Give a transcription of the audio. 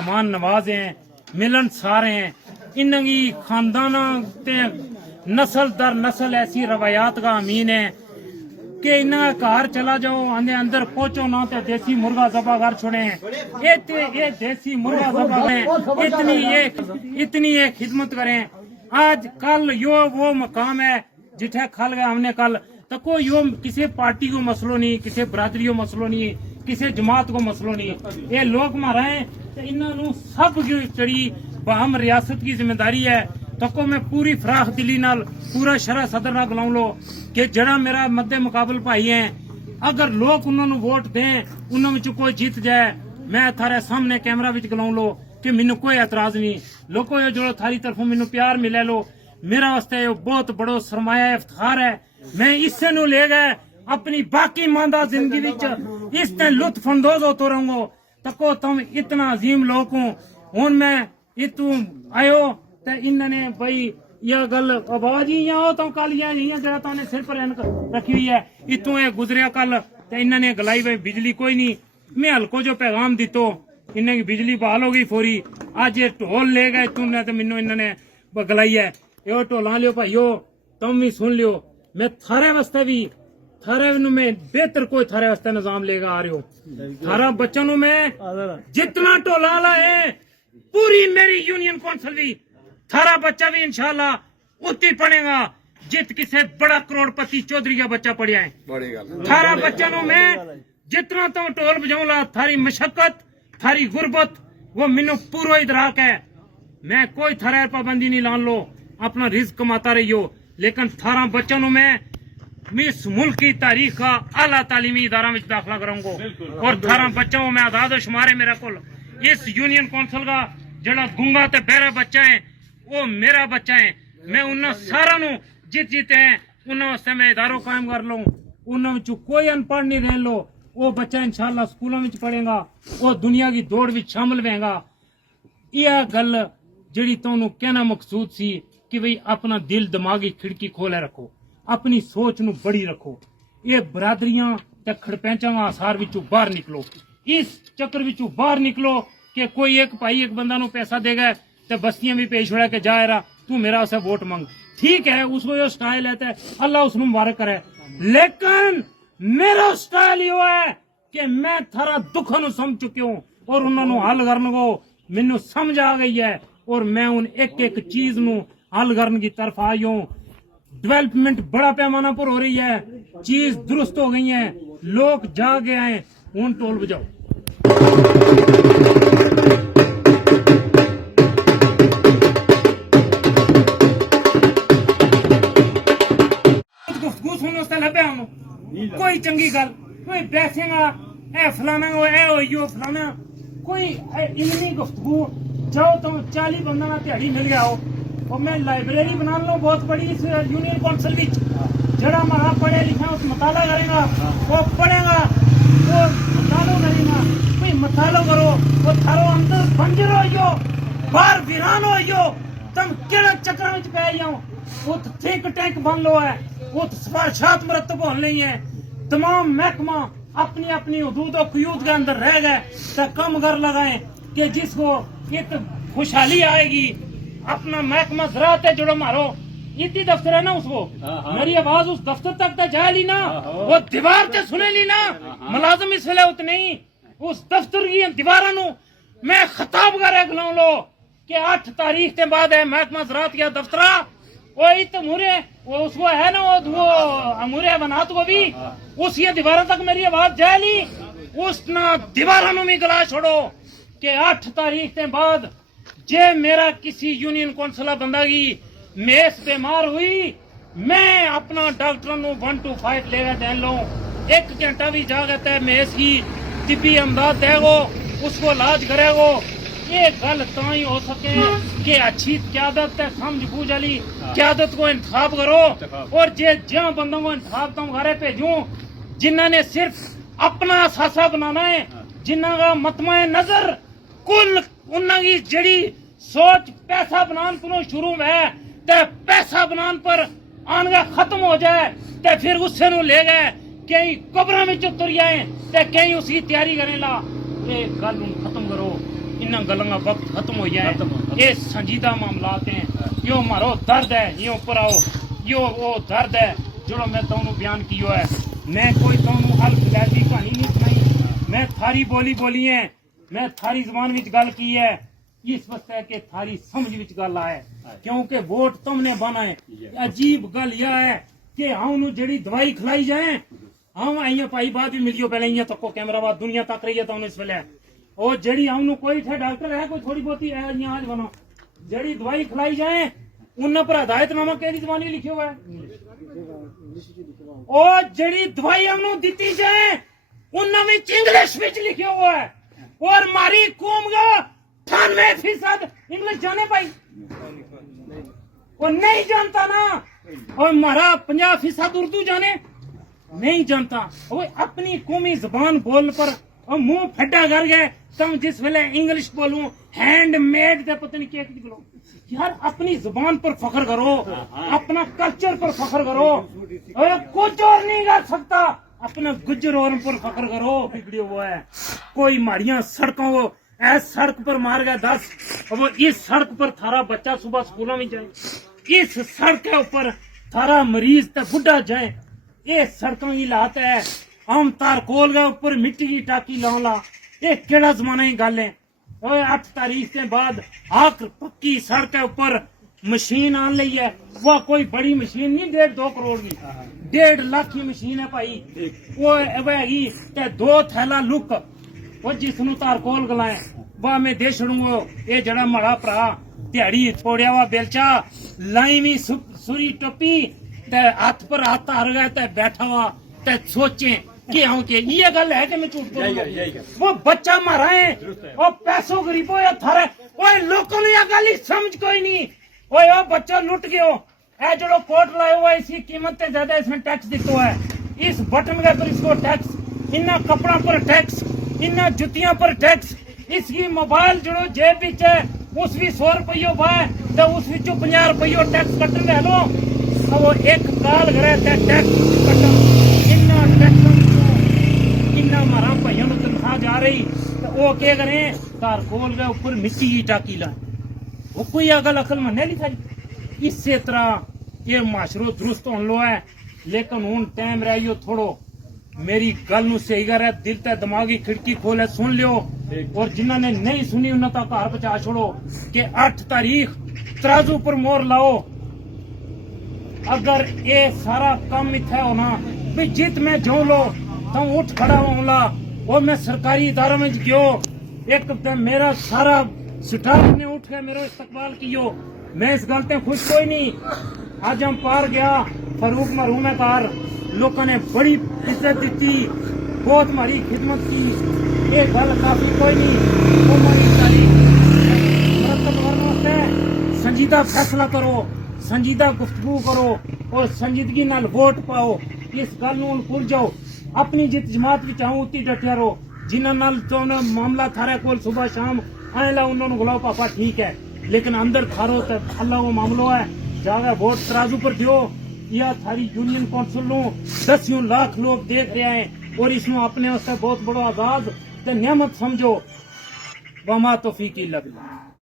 मेहमान नवाज हैं, मिलनसार हैं। इनकी खानदाना ते नस्ल दर नस्ल ऐसी रवायात का अमीन है कि इन्हें घर चला जाओ आंदे अंदर पहुंचो ना तो देसी मुर्गा जबा कर छोड़े। ये देसी मुर्गा जबा करें, इतनी ये खिदमत करें। आज कल यो वो मकाम है जिठे खल गया हमने कल तो कोई यो किसी पार्टी को मसलो नहीं, किसी बरादरी को मसलो नहीं, किसी जमात को मसलो नहीं। ये लोग मारा है तो इन्होंने सब की चढ़ी बहम रियासत की जिम्मेदारी है। तो को मैं पूरी फराख दिली नाल पूरा शरा सदर ना गलाऊ लो कि जड़ा मेरा मद्दे मुकाबल भाई है, अगर लोग उन्होंने वोट दें उन्होंने कोई जीत जाए, मैं थारे सामने कैमरा विच गलाऊ लो कि मैनू कोई एतराज नहीं। लोगों ये जो थारी तरफों मैनू प्यार मिले लो, मेरा वास्ते बहुत बड़ो सरमाया इफ्तार है। मैं इससे नु ले गए अपनी बाकी मांदा जिंदगी विच इसने लुत्फ अंदोज होते रहूंगा। तको तुम इतना अजीम लोग हो। हुन मैं इतू आयो ते इन्होंने भाई यह गल आवाज ही हो तो कल जरा तो सिर पर एनक रखी हुई है। इतों ये गुजरिया कल ते इन्होंने गलाई भाई बिजली कोई नहीं। मैं हल्को जो पैगाम दितो इन्हें की बिजली बहाल हो गई फौरी। आज ये ढोल ले गए तूने तो मैनू इन्होंने गलाई है। यो ढोला लियो भाईयो, तुम भी सुन लियो। मैं थारे वास्ते भी थारे में बेहतर कोई थारे वास्ते निजाम लेगा आ रहे हो। थारा बच्चों नु में जितना ढोला लाए पूरी मेरी यूनियन कौंसिल भी थारा बच्चा भी इंशाल्लाह उतनी पड़ेगा जित किसे बड़ा करोड़पति चौधरी का बच्चा पढ़िया है। थारा बच्चों में जितना तुम ढोल बजाऊला थारी मशक्कत थारी गुर्बत वो मैनू पूरा इदराक है। मैं कोई थारा पाबंदी नहीं लान लो, अपना रिज्क कमाता रहियो, लेकिन थारा बच्चों में इस मुल्क की तारीख का आला तालीमी इदारा में दाखिला करूंगा और थारा बच्चों में आजाद शुमार है मेरा कुल। इस यूनियन कौंसिल का जड़ा गुंगा ते बहरा बच्चा है वो मेरा बच्चा है। मैं उन्हें सारा नु जित जीते हैं उन्हें वास्ते मैं इदारों कायम कर लूं। उन्हें कोई अनपढ़ नहीं रह लो, वो बच्चा इंशाल्लाह स्कूलों में पढ़ेगा, वो दुनिया की दौड़ में शामिल होगा। यह गल जड़ी तुहानू कहना मकसूद सी कि भाई अपना दिल दिमागी खिड़की खोले रखो, अपनी सोच नु बड़ी रखो। ये बरादरियां ते खड़पैंचा आसार विचों बाहर निकलो, इस चक्कर विचों बाहर निकलो कि कोई एक भाई एक बंदा नु पैसा देगा ते बस्तियां भी पेश छोड़ा के जा रहा तू मेरा उसे वोट मांग। ठीक है, उसको यो स्टाइल है ते अल्लाह उसनु मुबारक करे, लेकिन मेरा स्टाइल यो है कि मैं थारा दुख नु समझ चुकी हूं और उन्होंने हल करने को मैनू समझ आ गई है और मैं उन एक एक चीज नु हल करने की तरफ आई हूं। डेवलपमेंट बड़ा पैमाना पर हो रही है, चीज दुरुस्त हो गई है, लोग जागे आए। हूं टोल बजाओ। गुफ्तगू सुनने से लभे हम कोई चंगी गल कोई बैठेगा ए फलाना ए होइयो फलाना कोई इलमी गुफ्तगू जाओ तो 40 बंदा ना दिहाड़ी मिल गया हो और मैं लाइब्रेरी बना लो बहुत बड़ी इस यूनियन कौंसिल विच जड़ा हमारा पढ़े लिखा उस मताला करेगा वो पढ़ेगा वो मतालो करेगा कोई मतालो करो वो थारो अंदर बंजर होइयो बाहर वीरान होइयो तुम केड़ा चक्कर में पै जाओ वो ठीक टैंक बन लो है वो सिफारिशात मुरतब होने नहीं है। तमाम महकमा अपनी अपनी हदूद और क़यूद के अंदर रह गए तो कम कर लगाए कि जिसको एक खुशहाली आएगी। अपना महकमा ज़राअत है जुड़ो मारो इतनी दफ्तर है ना उसको मेरी आवाज उस दफ्तर तक तो जाए ली ना वो दीवार से सुने ली ना मुलाजिम इसलिए उतने ही उस दफ्तर की दीवारा नु मैं खिताब कर गलाऊ लो कि 8 तारीख के बाद है महकमा ज़राअत का दफ्तरा वो इत मुरे वो उसको है ना वो अमूरे बनात को भी उस ये दीवारों तक मेरी आवाज जाए ली उस ना दीवारों में गला छोड़ो कि 8 तारीख के बाद जे मेरा किसी यूनियन कौंसिला बंदा की मेस बीमार हुई मैं अपना डॉक्टर 1 to 5 लेकर दे लो 1 घंटा भी जागता है मेस की तिब्बी अमदाद देगो उसको इलाज करेगो। ये गल तो ही हो सके कि अच्छी क्यादत है समझ बूझ वाली क्यादत को इंतखाब करो और जे ज्यादा बंदों को इंतखाब तुम घरे भेजूं जिन्होंने सिर्फ अपना सासा बनाना है जिन्हों का मतमा नजर कुल उन्होंने जड़ी सोच पैसा बनाने पर शुरू है ते पैसा बनाने पर आनगा खत्म हो जाए ते फिर उससे नु ले गए कहीं कब्र में उतर जाए ते कहीं उसकी तैयारी करें ला। ये गल खत्म करो। इन्ना गल्लां दा वक्त खत्म हो गया है। ये संजीदा मामलात हैं, यो मारो दर्द है, यो ऊपर आओ, यो वो दर्द है जो मैं तुहानू बयान किया है। मैं कोई तुहानू अल्फ-लैज़ी कहानी नहीं सुनाई, मैं थारी बोली बोली है, मैं थारी जबान विच गल की है, इस वास्ते कि थारी समझ विच गल आए, क्योंकि वोट तुमने बना है। अजीब गल यह है कि हम जड़ी दवाई खिलाई जाए, हम आइए भाई बात भी मिलियो, पहले इं तको कैमरा बात दुनिया तक रही है तो इस वेले और जड़ी हम कोई थे डॉक्टर है कोई थोड़ी बहुती है आज बनो जड़ी दवाई खिलाई जाए उन पर हदायतनामा केड़ी जबानी लिखियो हुआ है, और जड़ी दवाई हम दी जाए उन इंग्लिश विच लिखियो हुआ है, और मारी कौम का 98% इंग्लिश जाने पाई और नहीं जानता ना, और हमारा 50% उर्दू जाने नहीं जानता। वो अपनी कौमी जबान बोल पर मुंह फड्डा कर गए। तुम जिस वेले इंग्लिश बोलूं हैंडमेड दे पता नहीं क्या बोलो यार, अपनी जबान पर फख्र करो, अपना कल्चर पर फख्र करो, कुछ और नहीं कर सकता, अपना गुज्जर और पर फख्र करो। बिगड़ियो वो है कोई माड़ियां सड़कों को ऐस सड़क पर मार गया 10, वो इस सड़क पर थारा बच्चा सुबह स्कूलों में जाए, इस सड़क के ऊपर थारा मरीज तक बुढ़ा जाए, ये सड़कों की लात है। हम तारकोल के ऊपर मिट्टी की टाकी लाला, ये केड़ा जमाना की गल है। 8 तारीख के बाद आख पक्की सड़क के ऊपर मशीन आन ली है, वह कोई बड़ी मशीन नहीं 1.5-2 करोड़ की, 1.5 लाख की मशीन है भाई। वो हैगी 2 थैला लुक, वो जिसनू तारकोल गलाए वह मैं दे छड़ूंगा। ये जड़ा माड़ा भरा दिहाड़ी छोड़िया वा बेलचा लाइवी सुरी टोपी हाथ पर हाथ धर गया ते बैठा हुआ ते सोचे कि हाँ के ये गल है कि मैं झूठ बोलूंगा। वो बच्चा मारा है और पैसों गरीबों या थारे ओए लोगों ने यह गल ही समझ कोई नहीं। ओए ओ बच्चा लुट गयो ए जो कोट लाए हुआ इसकी कीमत से ज्यादा इसमें टैक्स दिखो है, इस बटन के पर इसको टैक्स, इन्ना कपड़ा पर टैक्स, इन्ना जुतियां पर टैक्स, इसकी मोबाइल जो जेब बिच है उस भी 100 रुपये वाह तो उस 50 रुपये टैक्स कटन ले लो, वो एक काल करे टैक्स कटन इन्ना टैक्स इन्ना मारा भाइयों को तनख्वाह जा रही तो वो क्या करें तारकोल के ऊपर मिट्टी की टाकी लाए, वो कोई अगल अकल मने नहीं थारी। इसी तरह ये माशरो दुरुस्त होने लो है, लेकिन हूं टाइम रहियो थोड़ो मेरी गल नू सही कर है, दिल ते दिमागी खिड़की खोले सुन लियो, और जिन्होंने नहीं सुनी उन्हें तो घर पहुंचा छोड़ो कि 8 तारीख तराजू पर मोर लाओ। अगर ये सारा काम इतना होना भी जित में जो लो तो उठ खड़ा होला, और मैं सरकारी इदारों में गयो एक मेरा सारा स्टाफ ने उठ के मेरा इस्तकबाल कियो, मैं इस गल से खुश कोई नहीं। आज हम पार गया फरूक मरहूम है कार, लोगों ने बड़ी इज्जत दी, बहुत हमारी खिदमत की, ये गल काफी कोई नहीं। संजीदा फैसला करो, संजीदा गुफ्तगू करो और संजीदगी नाल वोट पाओ, इस गल नूं भुल जाओ। अपनी जित जमात विच आओ उती डटिया रहो, जिन्हां नाल तुहानू मामला थारे कोल सुबह शाम आए ला उन्होंने बुलाओ पापा ठीक है, लेकिन अंदर थारो तो अल्लाह वो मामलो है, जाकर वोट तराजू पर दियो। या थारी यूनियन काउंसिल नू 10 लाख लोग देख रहे हैं और इसमें अपने वास्ते बहुत बड़ा आजाद ते नियामत समझो। वमा तौफीक इल्ला बिल्लाह।